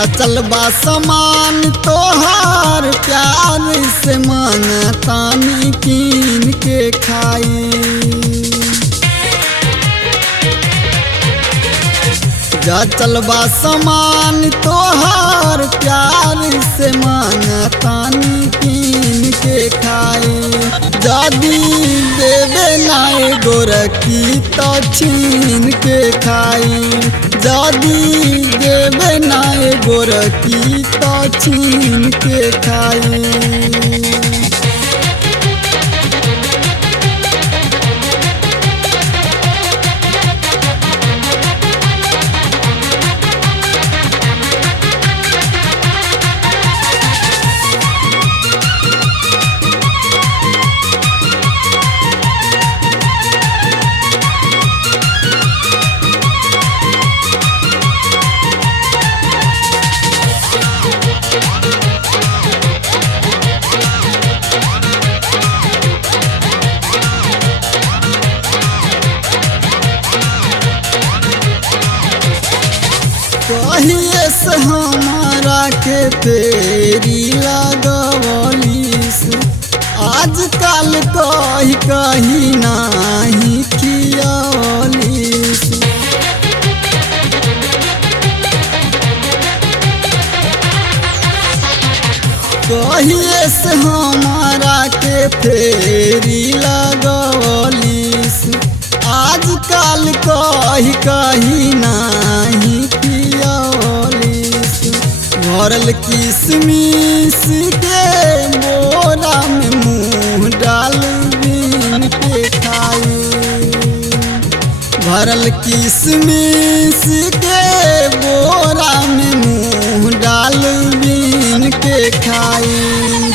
चल बा समान तोहार प्यार से मन तानी कीन के खाई। चल बा समान तोहार प्यार से मन तानी कीन के खाई। जदी देवे नाय गोरखी तो छीन के खाई। जदी देवे नाय गोरखी तो छीन के खाई। कहिए से हमारा के फेरी लगवलीस। आजकल कही कही नाही खियवलीस। कहिए से हमारा के फेरी लगवलीस। आजकल कही कही नाही भरल किसमिस के बोरा में मुँह डाल बीन के खाई। भरल किसमिस के बोरा में मुँह डाल बीन के खाई।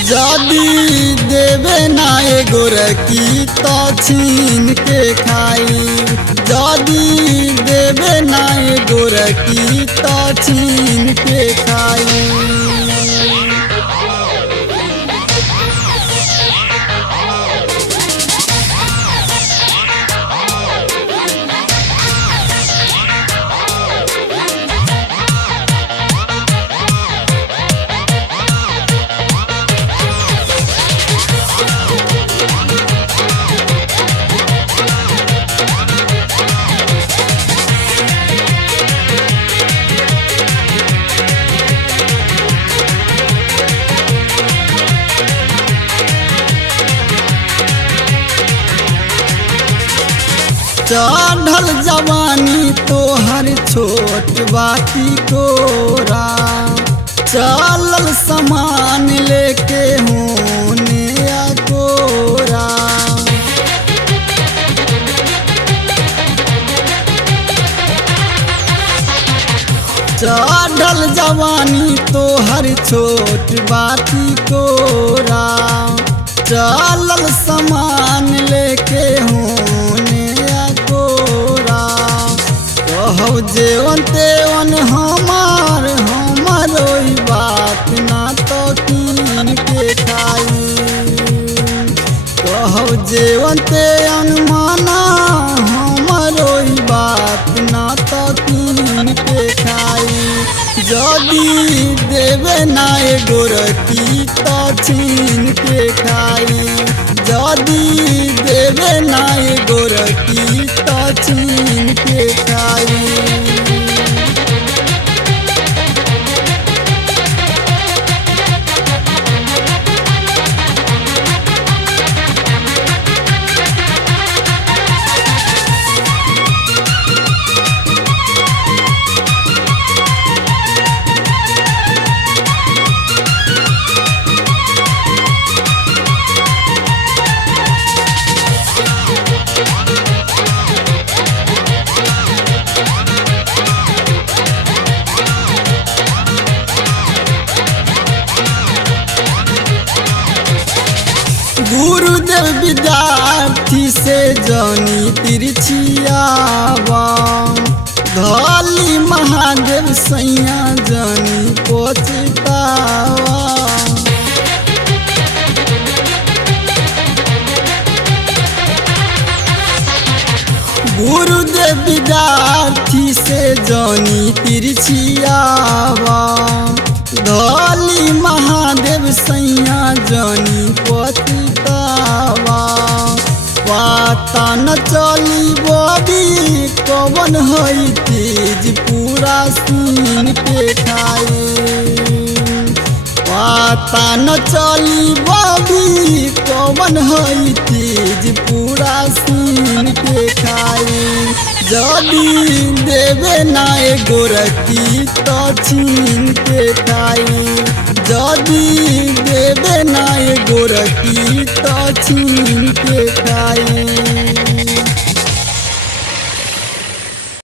जदी देवे नाय गोरखी तो छीन के खाई। जदी देवे नाय गोरखी तो छीन के खाई। चढ़ल जवानी तोहर छोट बाती कोरा। चलल समान लेके होने अकोरा। चढ़ल जवानी तोहर छोट बाती कोरा। चलल समान लेके होने कहौ जेवन तेवन हमारो बात ना तो कीन के खाई। कहौ जेवन तेवन माना हमारो बात ना तो कीन के खाई। जदी देवे नाय गोरखी तो छीन के खाई। जदी देवे नाय गोरखी तो छीन के खाई। गुरुदेव विद्यार्थी से जानी तिरछियावा। धली महादेव सैया जानी पोचतावा। गुरुदेव विद्यार्थी से जनी तिरछियावा धली महादेव सैया जनी पतितावा पता न चली बबी कवन है तेज पूरा सीन पे खाए पता न चली बबी कवन है तेज पूरा सीन पे खाए जदी देवे ना गोरकी तो छीन के खाए जदी देवे ना गोरकी तो छीन के खाए।